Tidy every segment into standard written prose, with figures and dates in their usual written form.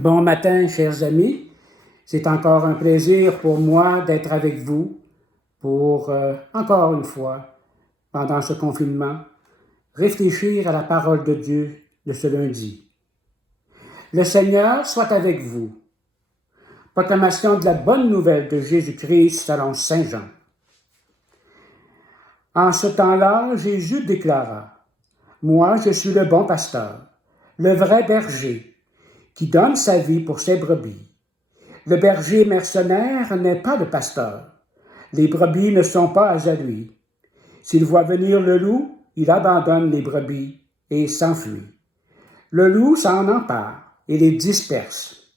Bon matin, chers amis. C'est encore un plaisir pour moi d'être avec vous pour, encore une fois, pendant ce confinement, réfléchir à la parole de Dieu de ce lundi. Le Seigneur soit avec vous. Proclamation de la bonne nouvelle de Jésus-Christ selon Saint Jean. En ce temps-là, Jésus déclara, « Moi, je suis le bon pasteur, le vrai berger, qui donne sa vie pour ses brebis. Le berger mercenaire n'est pas le pasteur. Les brebis ne sont pas à lui. S'il voit venir le loup, il abandonne les brebis et s'enfuit. Le loup s'en empare et les disperse.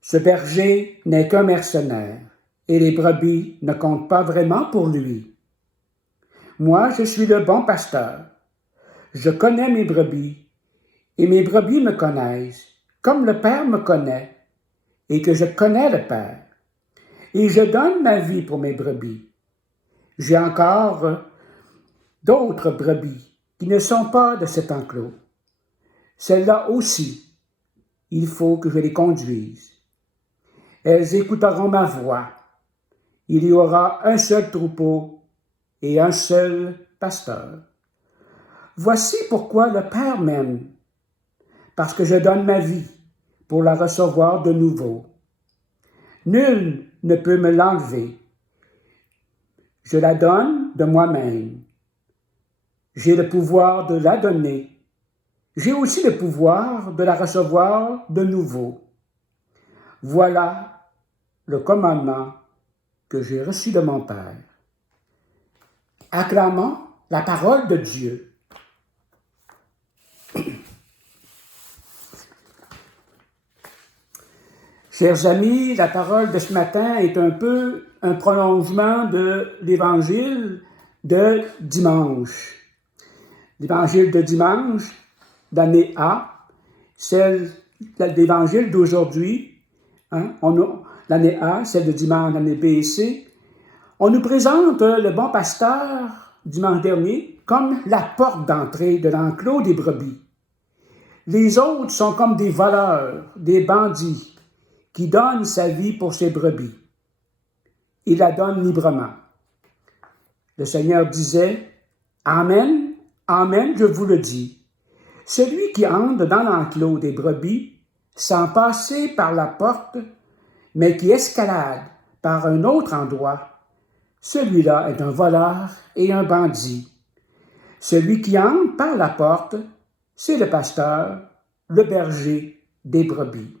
Ce berger n'est qu'un mercenaire, et les brebis ne comptent pas vraiment pour lui. Moi, je suis le bon pasteur. Je connais mes brebis, et mes brebis me connaissent, comme le Père me connaît, et que je connais le Père. Et je donne ma vie pour mes brebis. J'ai encore d'autres brebis qui ne sont pas de cet enclos. Celles-là aussi, il faut que je les conduise. Elles écouteront ma voix. Il y aura un seul troupeau et un seul pasteur. Voici pourquoi le Père m'aime, parce que je donne ma vie pour la recevoir de nouveau. Nul ne peut me l'enlever. Je la donne de moi-même. J'ai le pouvoir de la donner. J'ai aussi le pouvoir de la recevoir de nouveau. Voilà le commandement que j'ai reçu de mon Père. Acclamons la parole de Dieu. Chers amis, la parole de ce matin est un peu un prolongement de l'évangile de dimanche. L'évangile de dimanche, d'année A, celle de l'évangile d'aujourd'hui, l'année A, celle de dimanche, l'année B et C. On nous présente le bon pasteur, dimanche dernier, comme la porte d'entrée de l'enclos des brebis. Les autres sont comme des voleurs, des bandits, qui donne sa vie pour ses brebis. Il la donne librement. Le Seigneur disait, « Amen, Amen, je vous le dis. Celui qui entre dans l'enclos des brebis, sans passer par la porte, mais qui escalade par un autre endroit, celui-là est un voleur et un bandit. Celui qui entre par la porte, c'est le pasteur, le berger des brebis.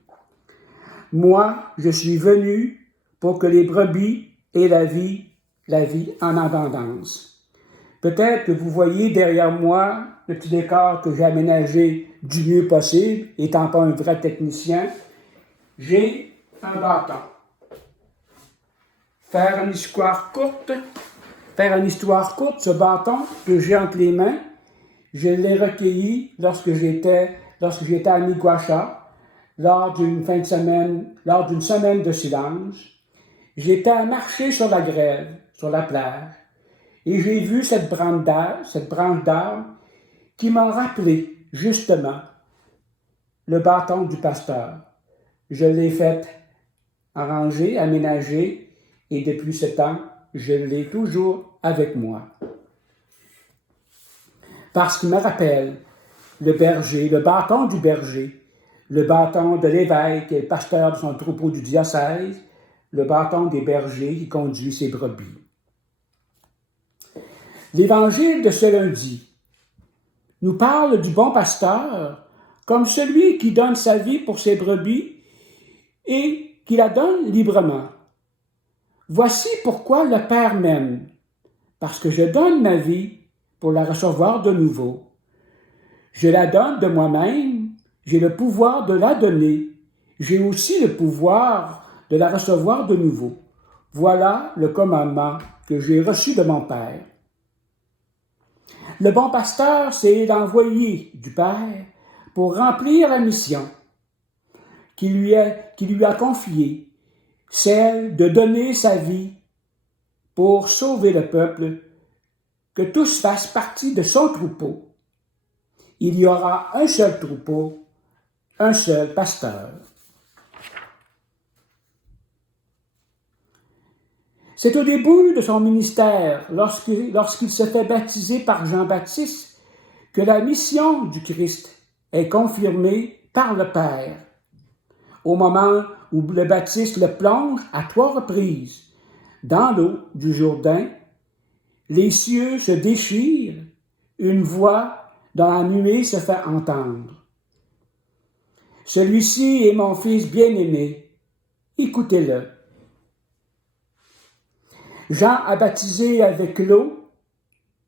Moi, je suis venu pour que les brebis aient la vie en abondance. Peut-être que vous voyez derrière moi le petit décor que j'ai aménagé du mieux possible, étant pas un vrai technicien. J'ai un bâton. Faire une histoire courte, ce bâton que j'ai entre les mains, je l'ai recueilli lorsque j'étais à Miguacha, lors d'une semaine de silence. J'étais à marcher sur la grève, sur la plage, et j'ai vu cette branche d'arbre qui m'a rappelé, justement, le bâton du pasteur. Je l'ai fait arranger, aménager, et depuis ce temps, je l'ai toujours avec moi. Parce qu'il me rappelle le berger, le bâton du berger, le bâton de l'évêque et le pasteur de son troupeau du diocèse, le bâton des bergers qui conduit ses brebis. L'Évangile de ce lundi nous parle du bon pasteur comme celui qui donne sa vie pour ses brebis et qui la donne librement. Voici pourquoi le Père m'aime, parce que je donne ma vie pour la recevoir de nouveau. Je la donne de moi-même. J'ai le pouvoir de la donner. J'ai aussi le pouvoir de la recevoir de nouveau. Voilà le commandement que j'ai reçu de mon Père. Le bon pasteur, c'est l'envoyé du Père pour remplir la mission qui lui a confiée, celle de donner sa vie pour sauver le peuple, que tous fassent partie de son troupeau. Il y aura un seul troupeau, un seul pasteur. C'est au début de son ministère, lorsqu'il se fait baptiser par Jean-Baptiste, que la mission du Christ est confirmée par le Père. Au moment où le Baptiste le plonge à 3 reprises dans l'eau du Jourdain, les cieux se déchirent, une voix dans la nuée se fait entendre. Celui-ci est mon Fils bien-aimé, écoutez-le. Jean a baptisé avec l'eau,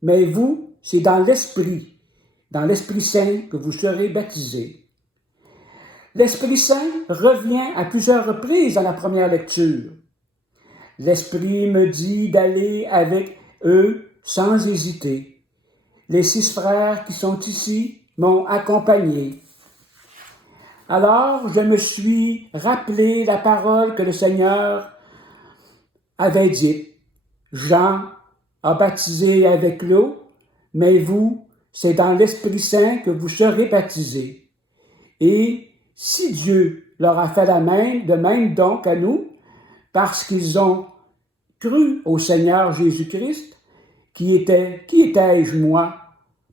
mais vous, c'est dans l'Esprit Saint que vous serez baptisés. L'Esprit Saint revient à plusieurs reprises dans la première lecture. L'Esprit me dit d'aller avec eux sans hésiter. Les 6 frères qui sont ici m'ont accompagné. Alors je me suis rappelé la parole que le Seigneur avait dite. Jean a baptisé avec l'eau, mais vous, c'est dans l'Esprit Saint que vous serez baptisés. Et si Dieu leur a fait de même donc à nous, parce qu'ils ont cru au Seigneur Jésus-Christ, qui étais-je moi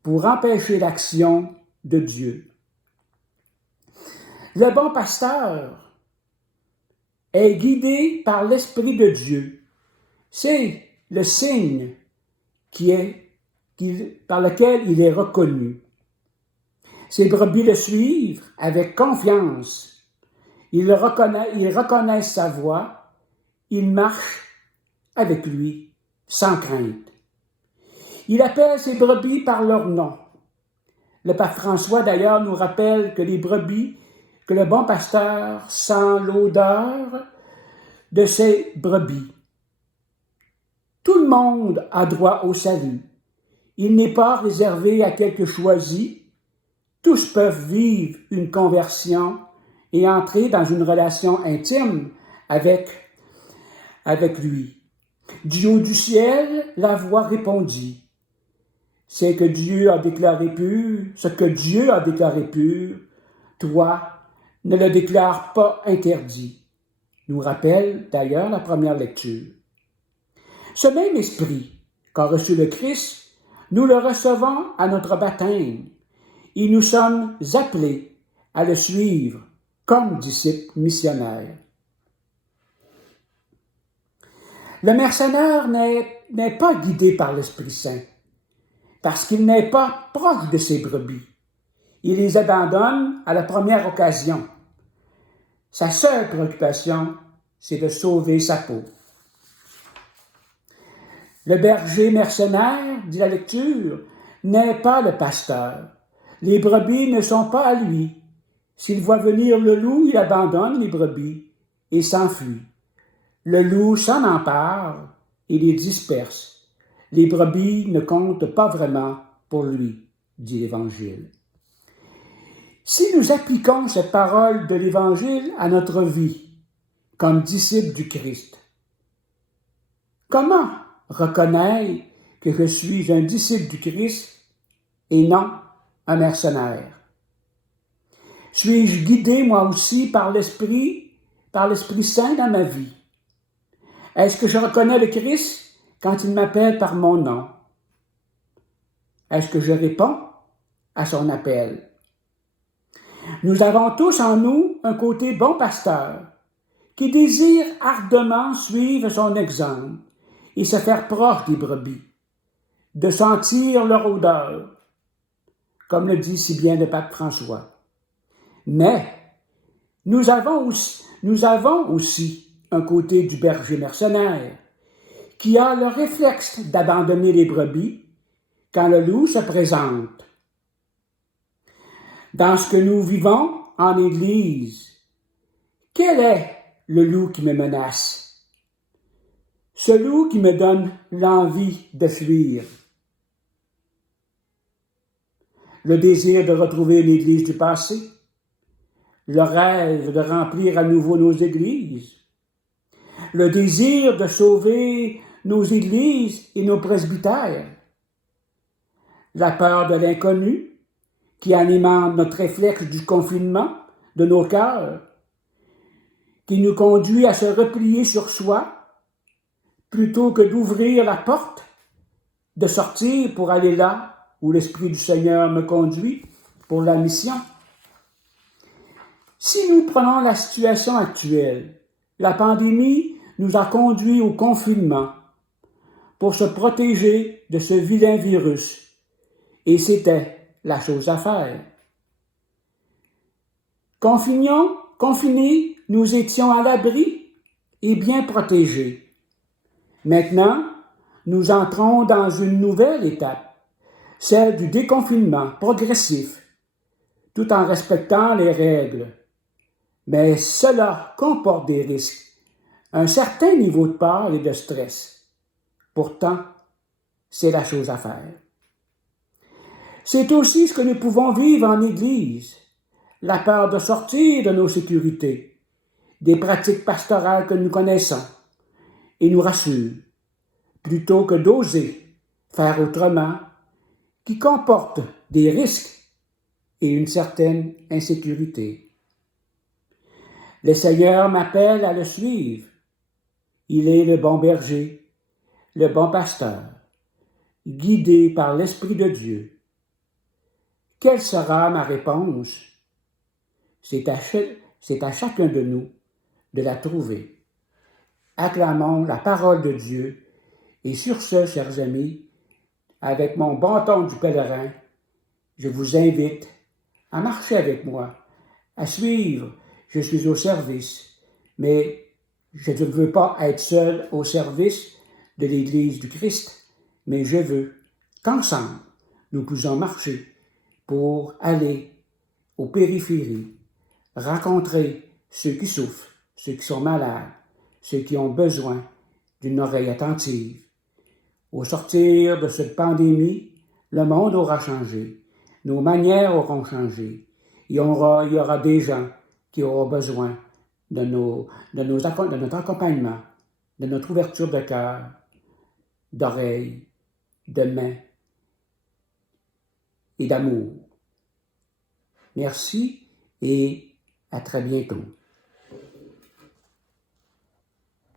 pour empêcher l'action de Dieu? Le bon pasteur est guidé par l'Esprit de Dieu. C'est le signe par lequel il est reconnu. Ses brebis le suivent avec confiance. Ils reconnaissent sa voix. Ils marchent avec lui sans crainte. Il appelle ses brebis par leur nom. Le pape François, d'ailleurs, nous rappelle que les brebis, que le bon pasteur sent l'odeur de ses brebis. Tout le monde a droit au salut. Il n'est pas réservé à quelques choisis. Tous peuvent vivre une conversion et entrer dans une relation intime avec lui. Du haut du ciel, la voix répondit. Ce que Dieu a déclaré pur, toi, ne le déclare pas interdit, nous rappelle d'ailleurs la première lecture. Ce même esprit qu'a reçu le Christ, nous le recevons à notre baptême et nous sommes appelés à le suivre comme disciples missionnaires. Le mercenaire n'est pas guidé par l'Esprit Saint parce qu'il n'est pas proche de ses brebis. Il les abandonne à la première occasion. Sa seule préoccupation, c'est de sauver sa peau. Le berger mercenaire, dit la lecture, n'est pas le pasteur. Les brebis ne sont pas à lui. S'il voit venir le loup, il abandonne les brebis et s'enfuit. Le loup s'en empare et les disperse. Les brebis ne comptent pas vraiment pour lui, dit l'Évangile. Si nous appliquons cette parole de l'Évangile à notre vie, comme disciples du Christ, comment reconnaître que je suis un disciple du Christ et non un mercenaire? Suis-je guidé moi aussi par l'Esprit Saint dans ma vie? Est-ce que je reconnais le Christ quand il m'appelle par mon nom? Est-ce que je réponds à son appel? Nous avons tous en nous un côté bon pasteur qui désire ardemment suivre son exemple et se faire proche des brebis, de sentir leur odeur, comme le dit si bien le pape François. Mais nous avons aussi un côté du berger mercenaire qui a le réflexe d'abandonner les brebis quand le loup se présente. Dans ce que nous vivons en Église, quel est le loup qui me menace? Ce loup qui me donne l'envie de fuir. Le désir de retrouver l'Église du passé, le rêve de remplir à nouveau nos églises, le désir de sauver nos églises et nos presbytères, la peur de l'inconnu qui alimente notre réflexe du confinement de nos cœurs qui nous conduit à se replier sur soi plutôt que d'ouvrir la porte, de sortir pour aller là où l'Esprit du Seigneur me conduit pour la mission. Si nous prenons la situation actuelle, la pandémie nous a conduits au confinement pour se protéger de ce vilain virus, et c'était la chose à faire. Confinés, nous étions à l'abri et bien protégés. Maintenant, nous entrons dans une nouvelle étape, celle du déconfinement progressif, tout en respectant les règles. Mais cela comporte des risques, un certain niveau de peur et de stress. Pourtant, c'est la chose à faire. C'est aussi ce que nous pouvons vivre en Église, la peur de sortir de nos sécurités, des pratiques pastorales que nous connaissons et nous rassurent, plutôt que d'oser faire autrement, qui comporte des risques et une certaine insécurité. Le Seigneur m'appelle à le suivre. Il est le bon berger, le bon pasteur, guidé par l'Esprit de Dieu. Quelle sera ma réponse? C'est à chacun de nous de la trouver. Acclamons la parole de Dieu. Et sur ce, chers amis, avec mon bâton du pèlerin, je vous invite à marcher avec moi, à suivre. Je suis au service, mais je ne veux pas être seul au service de l'Église du Christ, mais je veux qu'ensemble, nous puissions marcher pour aller aux périphéries, rencontrer ceux qui souffrent, ceux qui sont malades, ceux qui ont besoin d'une oreille attentive. Au sortir de cette pandémie, le monde aura changé, nos manières auront changé. Il y aura des gens qui auront besoin de notre accompagnement, de notre ouverture de cœur, d'oreilles, de mains et d'amour. Merci et à très bientôt.